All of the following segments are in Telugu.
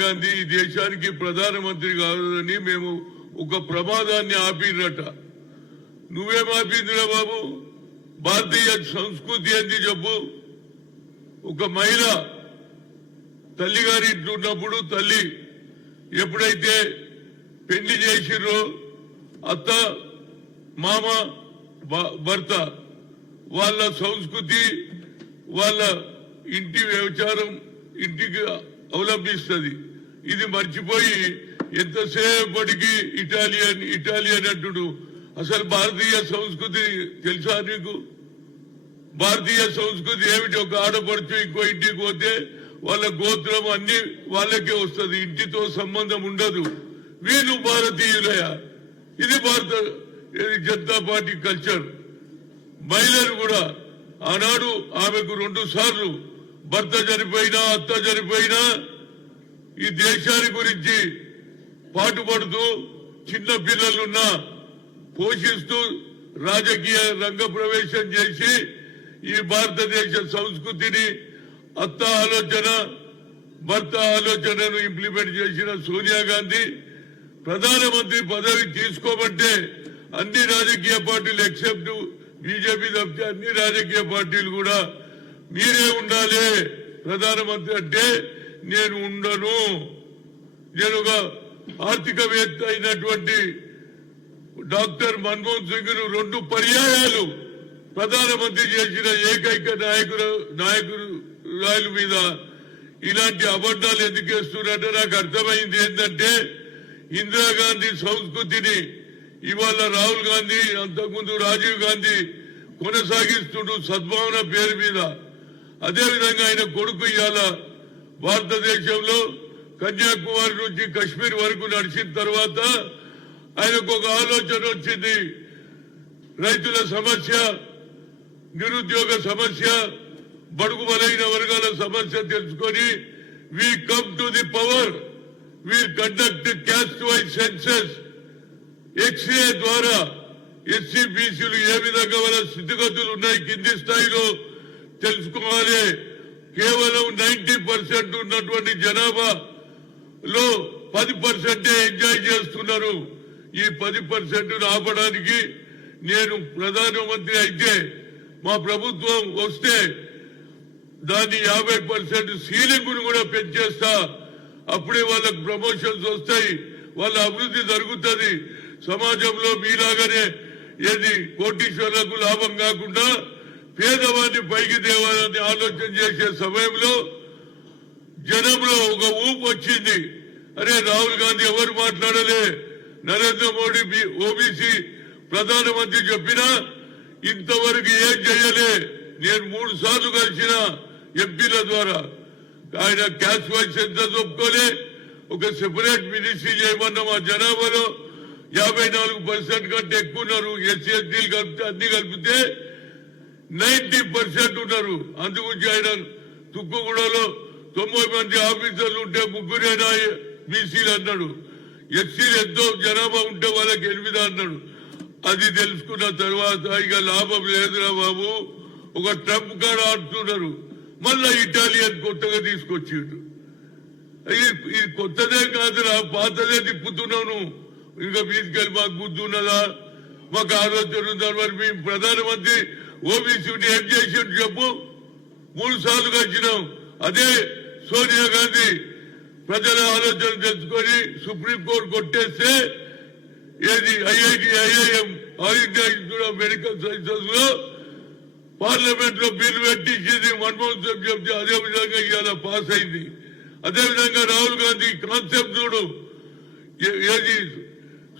గాంధీ ఈ దేశానికి ప్రధానమంత్రి కావాలని మేము ఒక ప్రమాదాన్ని ఆపినట. నువ్వేం ఆపిందిరా బాబు? భారతీయ సంస్కృతి ఏంది చెప్పు. ఒక మహిళ తల్లిగారి ఇంట్లో ఉన్నప్పుడు తల్లి ఎప్పుడైతే పెళ్లి చేసిరో అత్త మామ భర్త వాళ్ళ సంస్కృతి వాళ్ళ ఇంటి వ్యవచారం ఇంటికి అవలంబిస్తుంది. ఇది మర్చిపోయి ఎంతసేపటికి ఇటాలియన్ అంటుడు. అసలు భారతీయ సంస్కృతి తెలుసా నీకు? భారతీయ సంస్కృతి ఏమిటి? ఒక ఆడపడుచు ఇంకో ఇంటికి పోతే వాళ్ళ గోత్రం అన్ని వాళ్ళకే వస్తుంది, ఇంటితో సంబంధం ఉండదు. వీళ్ళు భారతీయులయా? ఇది భారత జనతా పార్టీ కల్చర్. మహిళలు కూడా ఆనాడు ఆమెకు 2 సార్లు భర్త చనిపోయినా అత్త చనిపోయినా ఈ దేశాన్ని గురించి పాటుపడుతూ చిన్న పిల్లలున్నా పోషిస్తూ రాజకీయ రంగ ప్రవేశం చేసి ఈ భారతదేశ సంస్కృతిని అత్త ఆలోచన భర్త ఆలోచనను ఇంప్లిమెంట్ చేసిన సోనియా గాంధీ ప్రధానమంత్రి పదవి తీసుకోబట్టే అన్ని రాజకీయ పార్టీలు ఎక్సెప్ట్ బీజేపీ తప్పితే అన్ని రాజకీయ పార్టీలు కూడా మీరే ఉండాలి ప్రధానమంత్రి అంటే నేను ఉండను. నేను ఒక ఆర్థికవేత్త అయినటువంటి డాక్టర్ మన్మోహన్ సింగ్ ను 2 పర్యాయాలు ప్రధానమంత్రి చేసిన ఏకైక నాయకురాలు మీద ఇలాంటి అబద్ధాలు ఎందుకు వేస్తున్నారంటే నాకు అర్థమైంది ఏంటంటే ఇందిరాగాంధీ సంస్కృతిని ఇవాళ రాహుల్ గాంధీ అంతకుముందు రాజీవ్ గాంధీ కొనసాగిస్తుడు సద్భావన పేరు మీద. అదేవిధంగా ఆయన కొడుకు ఇవాళ భారతదేశంలో కన్యాకుమారి నుంచి కశ్మీర్ వరకు నడిచిన తర్వాత ఆయనకు ఒక ఆలోచన వచ్చింది. రైతుల సమస్య, నిరుద్యోగ సమస్య, బడుగు బలైన వర్గాల సమస్య తెలుసుకొని we come to the power, we conduct caste wise census. ఎక్స్ఏ ద్వారా ఎస్సీ బీసీలు ఏ విధంగా వాళ్ళ స్థితిగతులు ఉన్నాయి కింది స్థాయిలో తెలుసుకోవాలి. కేవలం 90% ఉన్నటువంటి జనాభాలో 10% ఎంజాయ్ చేస్తున్నారు. ఈ 10% ఆపడానికి నేను ప్రధానమంత్రి అయితే మా ప్రభుత్వం వస్తే దాన్ని 50% సీలింగ్ కూడా పెంచేస్తా. అప్పుడే వాళ్ళకు ప్రమోషన్స్ వస్తాయి, వాళ్ళ అభివృద్ధి జరుగుతుంది. సమాజంలో మీలాగానే ఏది కోటీశ్వర్లకు లాభం కాకుండా పేదవాడిని పైకి తేవాలని ఆలోచన చేసే సమయంలో జనంలో ఒక ఊపు వచ్చింది. అరే రాహుల్ గాంధీ ఎవరు మాట్లాడలే, నరేంద్ర మోడీ ఓబీసీ ప్రధానమంత్రి చెప్పినా ఇంతవరకు ఏం చేయలే. నేను 3 సార్లు కలిసిన ఎంపీల ద్వారా ఆయన క్యాస్ట్ వైజ్ సెన్సస్ ఒప్పుకోలే. ఒక సెపరేట్ మినిస్ట్రీ చేయమన్న మా జనాభాలో 54% కంటే ఎక్కువ ఉన్నారు. ఎస్సీ ఎస్టీలు కలిపితే అన్ని కలిపితే 90% ఉన్నారు. అందుగురించి ఆయన తుక్కుగూడలో 90 మంది ఆఫీసర్లు ఉంటే 3 బీసీలు అన్నాడు. ఎస్సీలు ఎంతో జనాభా ఉంటే వాళ్ళకి 8 అన్నాడు. అది తెలుసుకున్న తర్వాత ఇక లాభం లేదురా బాబు, ఒక ట్రంప్ కార్డ్ ఆడుతున్నారు. మళ్ళా ఇటాలియన్ కొత్తగా తీసుకొచ్చిండు. ఇది కొత్తదే కాదురా, పాతదే తిప్పుతున్నాను. ఇంకా తీసుకెళ్ళి మాకు బుద్ధి ఉన్నదా, మాకు ఆలోచన ఉందా? మరి మీ ప్రధానమంత్రి ఓబీసీని ఏం చేసిండు చెప్పు? 3 సార్లు కలిసినాం. అదే సోనియా గాంధీ ప్రజల ఆలోచన తెలుసుకొని సుప్రీంకోర్టు కొట్టేస్తే ఏది IIM all India institute of medical sciences లో పార్లమెంట్ లో బిల్లు పెట్టించింది. మన్మోహన్ సింగ్ చెప్తే అదే విధంగా ఇవాళ పాస్ అయింది. అదేవిధంగా రాహుల్ గాంధీ కాన్సెప్ట్ చూడు, ఏది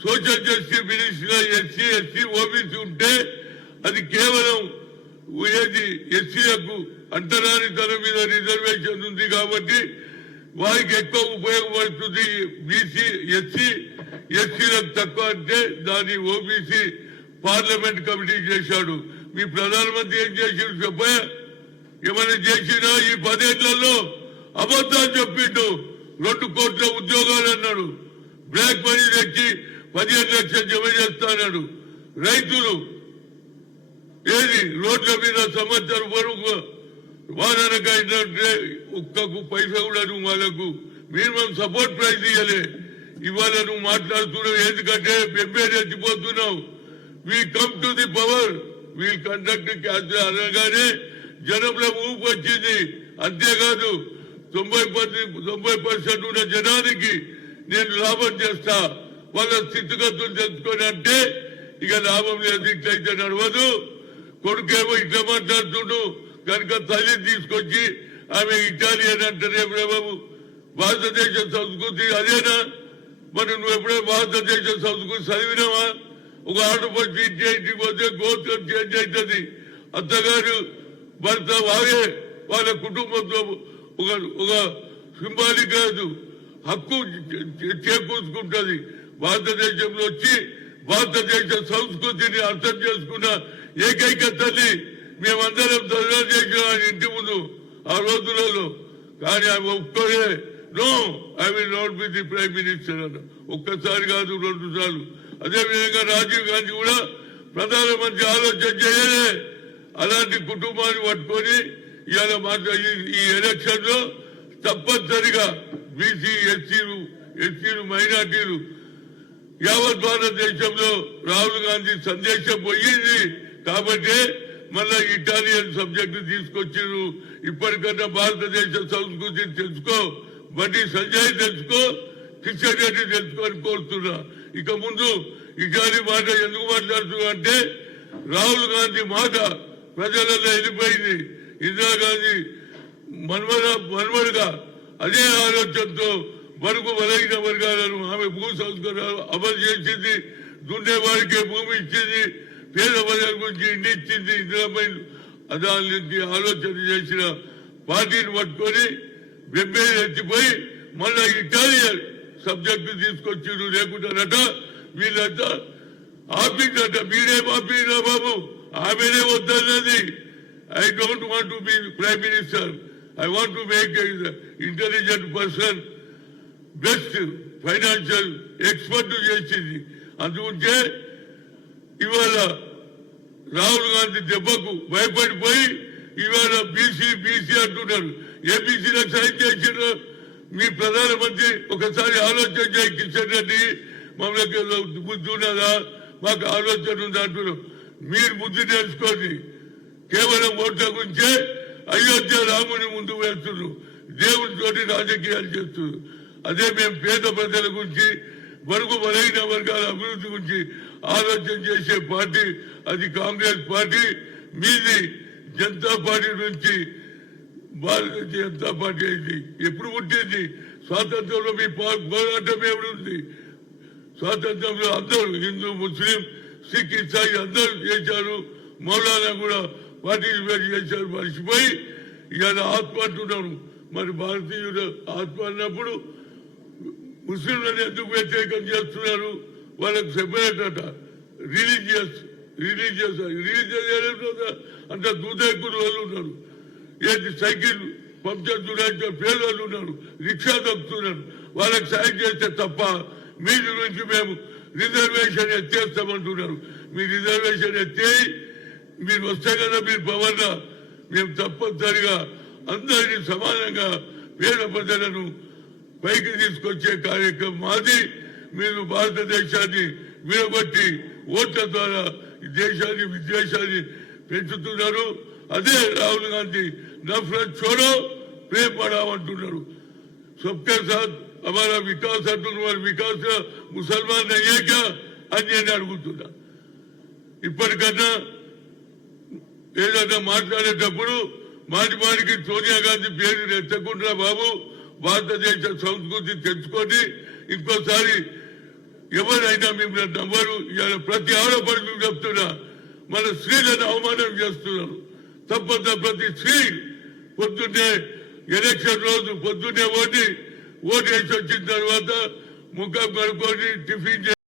social justice minister SC ST OBC ఉంటే అది కేవలం ఏది ఎస్సీలకు అంటరానితనం మీద రిజర్వేషన్ ఉంది కాబట్టి వారికి ఎక్కువ ఉపయోగపడుతుంది. బీసీ ఎస్సీలకు తక్కువ అంటే దాన్ని ఓబీసీ పార్లమెంట్ కమిటీ చేశాడు. మీ ప్రధానమంత్రి ఏం చేసిండు చెప్పా? ఏమైనా చేసినా ఈ 10 ఏళ్లలో అబద్ధాలు చెప్పిండు. 2 కోట్ల ఉద్యోగాలు అన్నాడు. బ్లాక్ మనీ తెచ్చి 15 లక్షలు జమ చేస్తాడు. రైతులు ఏది రోడ్ల మీద సంవత్సరం వరకు వాననకైనా ఒక్కకు పైసా కూడా వాళ్ళకు మినిమం సపోర్ట్ ప్రైజ్ ఇవ్వలే. ఇవాళ నువ్వు మాట్లాడుతున్నావు ఎందుకంటే ఎంపీ రెచ్చిపోతున్నావు. We come to the power, we'll conduct cancer అనగానే జనంలో ఊపు వచ్చింది. అంతేకాదు 90% ఉన్న జనానికి నేను లాభం చేస్తా, వాళ్ళ స్థితిగతులు తెలుసుకొని అంటే ఇక లాభం లేదు, ఇట్లయితే నడవదు. కొడుకేమో ఇట్లా మాట్లాడుతుండు కనుక తల్లిని తీసుకొచ్చి ఆమె ఇటాలియన్ అంటారే బాబు. భారతదేశ సంస్కృతి అదేనా? మరి నువ్వు ఎప్పుడో భారతదేశ సంస్కృతి చదివినావా? ఒక ఆడపడి ఇంటికి పోతే గోత్రం చేంజ్ అవుతుంది. అత్తగారు భర్త వారే వాళ్ళ కుటుంబంతో ఒక సింబాలిక్ కాదు హక్కు చేకూర్చుకుంటుంది. భారతదేశంలో వచ్చి భారతదేశ సంస్కృతిని అర్థం చేసుకున్న ఏకైక తల్లి మేమందరం ధర్నా చేసిన ఇంటి ముందు ఆ రోజులలో. కానీ ఆమె ఒక్కరే no I will not be the prime minister అన్న. ఒక్కసారి కాదు 2 సార్లు. అదేవిధంగా రాజీవ్ గాంధీ కూడా ప్రధానమంత్రి ఆలోచన చేయలే. అలాంటి కుటుంబాన్ని పట్టుకొని ఇవాళ ఈ ఎలక్షన్ లో తప్పనిసరిగా బీసీ ఎస్సీలు మైనార్టీలు యావత్ భారతదేశంలో రాహుల్ గాంధీ సందేశం పోయింది కాబట్టి మళ్ళా ఇటాలియన్ సబ్జెక్టు తీసుకొచ్చారు. ఇప్పటికన్నా భారతదేశ సంస్కృతిని తెలుసుకో, బండి సంజయ్ తెలుసుకో, కిషన్ రెడ్డి తెలుసుకొని కోరుతున్నా. ఇక ముందు ఇటాలి మాట ఎందుకు మాట్లాడుతున్నా అంటే రాహుల్ గాంధీ మాట ప్రజలలో వెళ్ళిపోయింది. ఇందిరాగాంధీ మన్మడుగా అదే ఆలోచనతో బడుగు బలహీన వర్గాలను ఆమె భూ సంస్కరణలు అమలు చేసింది. దున్నేవాడికే భూమి ఇచ్చింది, పేద ప్రజల గురించి ఇండి ఇచ్చింది. ఇందిరాబాయి అదానికి ఆలోచన చేసిన పార్టీని పట్టుకొని వెంబేలు ఎత్తిపోయి మళ్ళా ఇటాలియన్ సబ్జెక్టు తీసుకొచ్చిండు. లేకుంటారట వీళ్ళంతా ఆపిందట. మీరేం ఆపిరా బాబు? ఆమెనే వద్దన్నది. I don't want to be prime minister, I want to make intelligent person, best financial expert చేసింది. అందుకుంటే ఇవాళ రాహుల్ గాంధీ దెబ్బకు భయపడిపోయి ఇవాళ బీసీ అంటున్నారు. ఏబీసీలకు సైన్ చేసిన మీ ప్రధానమంత్రి ఒకసారి ఆలోచన చేయి. కిషన్ రెడ్డి మమ్మల్ని బుద్ధి ఉన్నదా, మాకు ఆలోచన ఉందా అంటున్నారు. మీరు బుద్ధి నేర్చుకోండి. కేవలం ఓట్ల గురించే అయోధ్య రాముని ముందు వేస్తున్నారు, దేవునితోటి రాజకీయాలు చేస్తున్నారు. అదే మేము పేద ప్రజల గురించి బడుగు బలహీన వర్గాల అభివృద్ధి గురించి ఆలోచన చేసే పార్టీ అది కాంగ్రెస్ పార్టీ. మీది జనతా పార్టీ నుంచి భారతీయ జనతా పార్టీ అయింది. ఎప్పుడు పుట్టింది? స్వాతంత్రంలో మీ పోరాటం ఏమిటి? స్వాతంత్రంలో అందరూ హిందూ ముస్లిం సిక్ ఇసాయి అందరూ చేశారు. మౌలానా కూడా పార్టిసిపేట్ చేశారు. మర్చిపోయి ఇవాళ ఆత్మ అంటున్నాను. మరి భారతీయుడు ఆత్మ అన్నప్పుడు ముస్లింలను ఎందుకు వ్యతిరేకం చేస్తున్నారు? వాళ్ళకి సెపరేట్ అట. రిలీజియస్ అంత దూదేకులు వాళ్ళు ఉన్నారు. ఏంటి సైకిల్ పంక్చర్ చూడాల్సిన పేదలు ఉన్నారు, రిక్షా దొక్కుతున్నారు. వాళ్ళకి సాయం చేస్తే తప్ప మీది నుంచి మేము రిజర్వేషన్ ఎత్తేస్తామంటున్నారు. మీ రిజర్వేషన్ ఎత్తే మీరు వస్తే కదా మీరు పవర్గా మేము తప్పనిసరిగా అందరినీ సమానంగా పేద ప్రజలను పైకి తీసుకొచ్చే కార్యక్రమం మాది. మీరు భారతదేశాన్ని విడగొట్టి ఓట్ల ద్వారా దేశాన్ని విద్వేషాన్ని పెంచుతున్నారు. అదే రాహుల్ గాంధీ నఫరత్ छोड़ो ప్రేమ పడామంటున్నారు. सबके साथ हमारा विकास అంటున్నారు. వికాస్ ముసల్మాన్ అయ్యాక అని నేను అడుగుతున్నా. ఇప్పటికన్నా ఏదైనా మాట్లాడేటప్పుడు మాటికి సోనియా గాంధీ పేరు ఎత్తకుండా బాబు భారతదేశ సంస్కృతి తెచ్చుకొని ఇంకోసారి ఎవరైనా మిమ్మల్ని నమ్మరు. ఇవాళ ప్రతి ఆడపడి మేము చెప్తున్నా, మన స్త్రీలను అవమానం చేస్తున్నారు. తప్పకుండా ప్రతి స్త్రీ పొద్దున్నే ఎలక్షన్ రోజు పొద్దున్నే ఓటు వేసి వచ్చిన తర్వాత ముఖం కడుక్కొని టిఫిన్